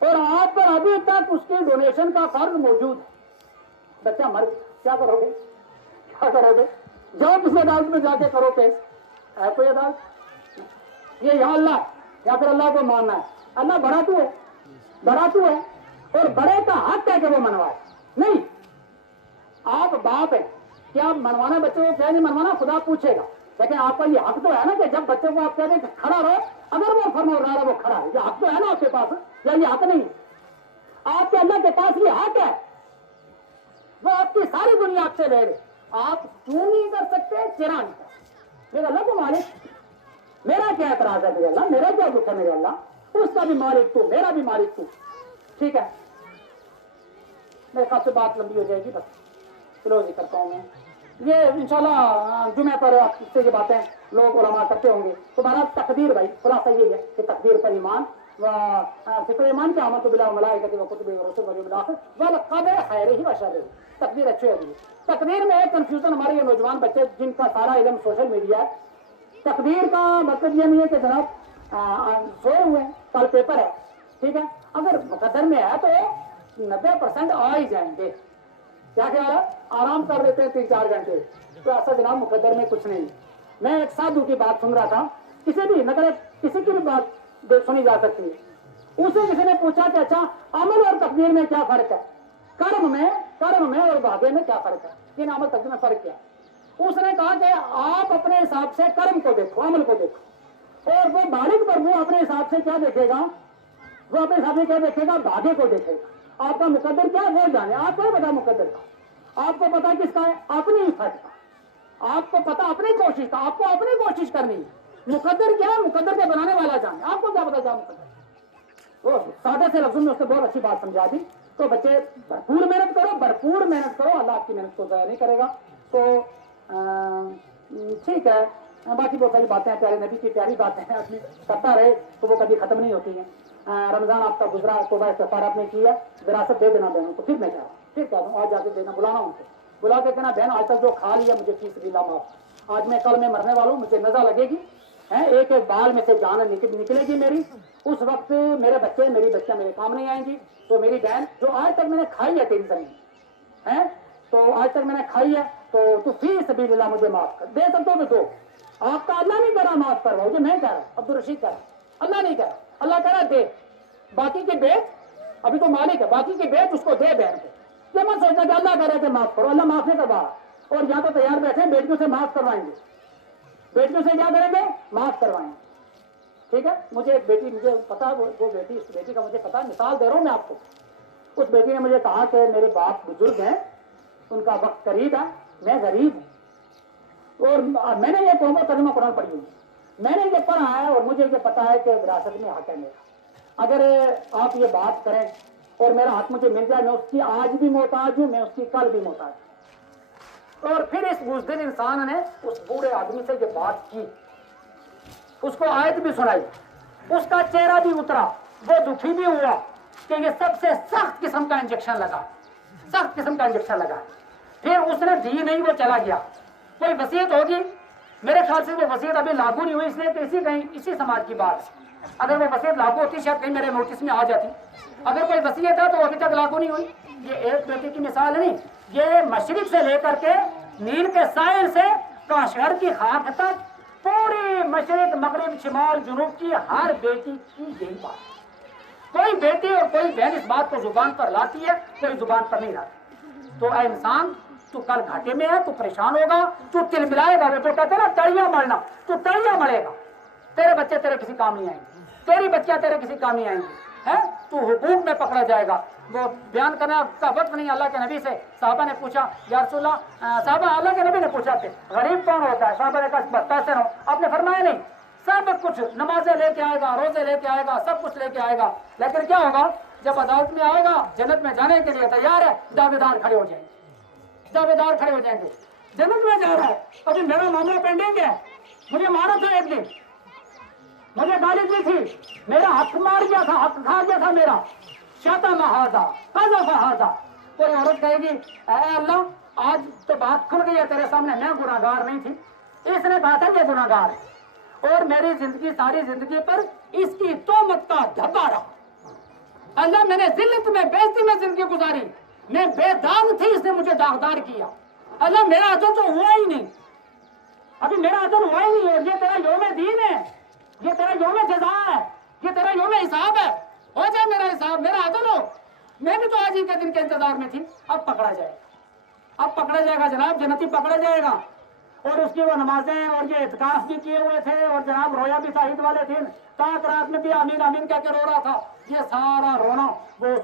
اور آپ پر ابھی تک اس کی ڈونیشن کا قرض موجود ہے، بچہ مر گیا، کیا کرو گے؟ جاؤ کسی عدالت میں جا کے کرو کیس، ہے کوئی عدالت؟ یہ یا اللہ یا پھر اللہ کو ماننا ہے، اللہ بڑا تو ہے، اور بڑے کا حق ہے کہ وہ منوائے، نہیں آپ باپ ہیں، کیا منوانا بچے کو، کیا نہیں منوانا خدا پوچھے گا، لیکن آپ کا یہ حق تو ہے نا کہ جب بچے کو آپ کہتے ہیں کہ کھڑا رہو، اگر وہ فرما رہا ہے وہ کھڑا ہے، یہ حق تو ہے نا آپ کے پاس، یا یہ حق نہیں؟ آپ کے اللہ کے پاس یہ حق ہے، وہ آپ کی ساری دنیا آپ سے لے لے، آپ کیوں نہیں کر سکتے؟ چرا نہیں کر، میرا اللہ کو مالک، میرا کیا اعتراض ہے میرے اللہ، میرا کیا دکھ ہے میرے اللہ، اس کا بھی مالک تو، میرا بھی مالک تو، ٹھیک ہے، میرے خیال سے بات لمبی ہو جائے گی، بس کلوز ہی کرتا ہوں میں، یہ انشاءاللہ جمعہ پر آپ سے یہ باتیں لوگ علماء کرتے ہوں گے، تو ہمارا تقدیر بھائی خلاصہ یہی ہے کہ تقدیر پر ایمان، فکر ایمان کے عمل باللہ وملائکتہ وکتبہ ورسلہ والیوم الآخر والقدر خیرہ وشرہ، تقدیر اچھی ہے۔ تقدیر میں ایک کنفیوژن ہمارے یہ نوجوان بچے جن کا سارا علم سوشل میڈیا ہے، تقدیر کا مطلب یہ نہیں ہے کہ جناب سوئے ہوئے ہیں، کل پیپر ہے، ٹھیک ہے، اگر مقدر میں ہے تو 90% آ ہی جائیں گے، کیا خیال ہے؟ آرام کر لیتے ہیں 3-4 گھنٹے، تو ایسا جناب مقدر میں کچھ نہیں۔ میں ایک سادھو کی بات سن رہا تھا، کسی بھی نگر کسی کی بھی بات سنی جا سکتی ہے، اسے کسی نے پوچھا کہ اچھا عمل اور تقدیر میں کیا فرق ہے، کرم میں اور بھاگے میں کیا فرق ہے، ان عمل تقدیر میں فرق کیا ہے؟ اس نے کہا کہ آپ اپنے حساب سے کرم کو دیکھو، عمل کو دیکھو، اور وہ بالغ پر وہ اپنے حساب سے کیا دیکھے گا، وہ اپنے حساب سے کیا دیکھے گا، بھاگے کو دیکھے گا۔ آپ کا مقدر کیا وہ جانے، آپ کو نہیں پتا مقدر کا، آپ کو پتا کس کا ہے؟ اپنی حفاظت کا، آپ کو پتا اپنی کوشش کا، آپ کو اپنی کوشش کرنی ہے، مقدر کیا ہے؟ مقدر کے بنانے والا جانے، آپ کو کیا پتا کیا مقدر، وہ سادہ سے لفظوں میں اس نے بہت اچھی بات سمجھا دی. تو بچے بھرپور محنت کرو, بھرپور محنت کرو, اللہ آپ کی محنت کو ضائع نہیں کرے گا. تو ٹھیک ہے, باقی بہت ساری باتیں ہیں, پیارے نبی کی پیاری باتیں ہیں, آدمی کرتا رہے تو وہ کبھی ختم نہیں ہوتی ہیں. رمضان آپ کا گزرا, توبہ استغفار آپ نے کیا, وراثت دے دینا بہنوں کو. پھر میں کہہ رہا ہوں, پھر کہہ دوں, آج جا کے دینا, بلانا ان کو, بلا کے کہنا بہن آج تک جو کھا لیا مجھے فی سبیل اللہ معاف. آج میں کل میں مرنے والا ہوں, مجھے نزا لگے گی, ایک ایک بال میں سے جان نکلے گی میری. اس وقت میرے بچے میری بچیاں میرے کام نہیں آئیں گی. تو میری بہن جو آج تک میں نے کھائی ہے تیری زمین, تو آج تک میں نے کھائی ہے, تو فی سبیل اللہ مجھے معاف کر. دے سکتے ہو تو آپ کا اللہ نہیں کہہ رہا معاف کر رہا ہوں, جو میں کہہ رہا ہوں, عبدالرشید کہہ رہا ہوں, اللہ نہیں کہہ رہا. اللہ کہہ رہا دے, باقی کے بیچ, ابھی تو مالک ہے, باقی کے بیچ اس کو دے بہن کو. یہ مت سوچنا کہ اللہ کہہ رہا ہے کہ معاف کرو, اللہ معاف نہیں کروا. اور یہاں تو تیار بیٹھے ہیں بیٹیوں سے معاف کروائیں گے, بیٹیوں سے کیا کریں گے, معاف کروائیں گے. ٹھیک ہے, مجھے ایک بیٹی, مجھے پتا وہ بیٹی, اس بیٹی کا مجھے پتا, مثال دے رہا ہوں میں آپ کو. اس بیٹی نے مجھے کہا کہ میرے باپ بزرگ ہیں, ان کا وقت قریب ہے, میں غریب ہوں, اور میں نے یہ قوم ترجمہ قرآن پڑھی ہوئی, میں نے یہ پڑھا ہے اور مجھے یہ پتا ہے کہ وراثت میں حق ہے میرا. اگر آپ یہ بات کریں اور میرا حق مجھے مل جائے, میں اس کی آج بھی محتاج ہوں, میں اس کی کل بھی محتاج ہوں. اور پھر اس بزدل انسان نے اس بوڑھے آدمی سے یہ بات کی, اس کو آیت بھی سنائی, اس کا چہرہ بھی اترا, وہ دکھی بھی ہوا کہ یہ سب سے سخت قسم کا انجیکشن لگا, سخت قسم کا انجیکشن لگا. پھر اس نے دی نہیں, وہ چلا گیا. کوئی وصیت ہوگی, میرے خیال سے وہ وصیت ابھی لاگو نہیں ہوئی, اس لیے کہ اسی سماج کی بات ہے. اگر وہ وصیت لاگو ہوتی شاید کہیں میرے نوٹس میں آ جاتی. اگر کوئی وصیت ہے تو ابھی تک لاگو نہیں ہوئی. یہ ایک بیٹے کی مثال نہیں, یہ مشرق سے لے کر کے نیل کے ساحل سے کاشغر کی خاک تک پوری مشرق مغرب شمال جنوب کی ہر بیٹی کی یہی بات. کوئی بیٹی اور کوئی بہن اس بات کو زبان پر لاتی ہے, کوئی زبان پر نہیں لاتی. تو اے انسان, تو کل گھاٹے میں ہے, تو پریشان ہوگا, تو تل ملائے گا, تو کہتے ہیں نا تڑیاں مرنا, تو تڑیاں ملے گا. تیرے بچے تیرے کسی کام نہیں آئیں گے, تیری بچیاں تیرے کسی کام نہیں آئیں گی, تو حقوق میں پکڑا جائے گا. وہ بیان کرنے کا وقت نہیں. اللہ کے نبی سے صحابہ نے پوچھا, یا رسول اللہ, صحابہ اللہ کے نبی نے پوچھا کہ غریب کون ہوتا ہے؟ صحابہ نے کہا بس پیسے رہو. آپ نے فرمایا نہیں, سب کچھ نمازیں لے کے آئے گا, روزے لے کے آئے گا, سب کچھ لے کے آئے گا, لیکن کیا ہوگا جب عدالت میں آئے گا, جنت میں جانے کے لیے تیار ہے, دعوے دار کھڑے ہو جائیں گے, دعوے دار کھڑے ہو جائیں گے, جنت میں جا رہا ہے, ابھی میرا معاملہ پینڈنگ ہے, مجھے مارا تھا ایک دن, مجھے گالی دی تھی, میرا حق مار گیا تھا, حق کھا گیا تھا میرا, شاتا محاذا قذف ہذا. کوئی عورت کہے گی اے اللہ آج تو بات کھل گئی ہے تیرے سامنے, میں گناہگار نہیں تھی, اس نے کہا تھا یہ گناہگار ہے, اور میری زندگی ساری زندگی پر اس کی تہمت کا دھبا رہا. اللہ میں نے ذلت میں بےعزتی میں زندگی گزاری, میں بے داغ تھی, اس نے مجھے داغدار کیا. اللہ میرا اجل تو ہوا ہی نہیں, ابھی میرا اجل ہوا ہی نہیں, اور یہ تیرا یوم دین ہے, یہ تیرا یوم جزا ہے, یہ تیرا یوم حساب ہے, ہو جائے میرا حساب, میرا عدل ہو. میں بھی تو آج ہی کے دن کے انتظار میں تھی. اب پکڑا جائے گا, اب پکڑا جائے گا جناب, جنتی پکڑا جائے گا. اور اس کی وہ نمازیں اور یہ اعتکاف بھی کیے ہوئے تھے, اور جناب رویا بھی تھا عید والے دن, تاک رات میں بھی آمین آمین کہہ کے رو رہا تھا. یہ سارا رونا وہ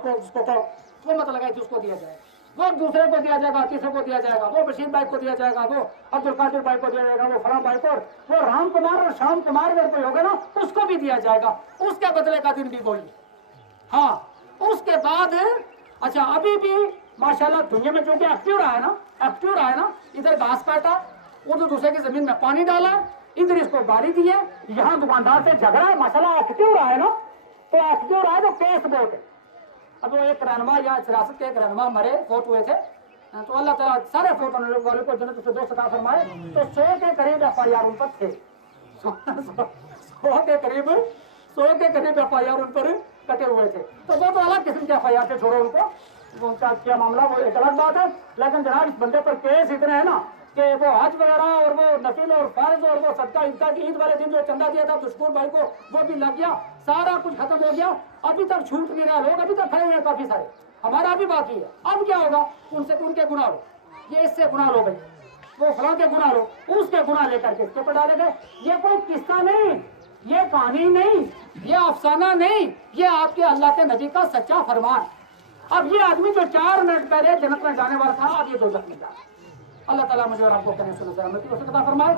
وہ مت لگائی تھی, اس کو دیا جائے گا, وہ دوسرے کو دیا جائے گا, کسی کو دیا جائے گا, وہ بشیر بھائی کو دیا جائے گا, وہ عبد القادر بھائی کو دیا جائے گا, وہ فلاں بھائی کو, وہ رام کمار اور شام کمار اگر کوئی ہوگا نا اس کو بھی دیا جائے گا. اس کے بدلے کا دن بھی وہی. ہاں, اس کے بعد اچھا ابھی بھی ماشاءاللہ دنیا میں چونکہ ایکٹیو رہا ہے نا, ادھر گھاس کاٹا, ادھر دوسرے کی زمین میں پانی ڈالا, ادھر اس کو باری دی ہے, یہاں دکاندار سے جھگڑا ہے, ماشاءاللہ ایکٹیو رہا ہے نا, تو ایکٹیو رہا ہے تو کیس بورڈ ہے. اب وہ ایک رہنما یا سیاست کے ایک رہنما مرے, فوت ہوئے تھے, تو اللہ تعالیٰ سارے فوت ہونے والے کو جنت سے 2 عطا فرمائے. تو 100 کے قریب FIR ان پر تھے, 100 کے قریب FIR ان پر کٹے ہوئے تھے. تو وہ تو الگ قسم کے FIR تھے, چھوڑو ان کو, وہ ان کا کیا معاملہ وہ ایک الگ بات ہے. لیکن جناب اس بندے پر کیس اتنے ہیں نا کہ وہ حج وغیرہ اور وہ نفل اور فرض اور وہ صدقہ عید والے دن جو چندہ دیا تھا دشکور بھائی کو, وہ بھی لگ گیا, سارا کچھ ختم ہو گیا. ابھی تک چھوٹ نہیں رہا, لوگ ابھی تک کھڑے ہیں کافی سارے, ہمارا بھی باقی ہے. اب کیا ہوگا, ان کے گناہ لو, یہ اس سے گناہ لو بھائی, وہ فلاں کے گناہ لو, اس کے گناہ لے کر کے اس کے اوپر ڈالے گئے. یہ کوئی قصہ نہیں, یہ کہانی نہیں, یہ افسانہ نہیں, یہ آپ کے اللہ کے نبی کا سچا فرمان. اب یہ آدمی جو 4 منٹ پہلے جنت میں جانے والا تھا, اب یہ دوزخ میں جا رہا ہے. اللہ تعالیٰ مجھے اور آپ کو کرنے سے فرمائے.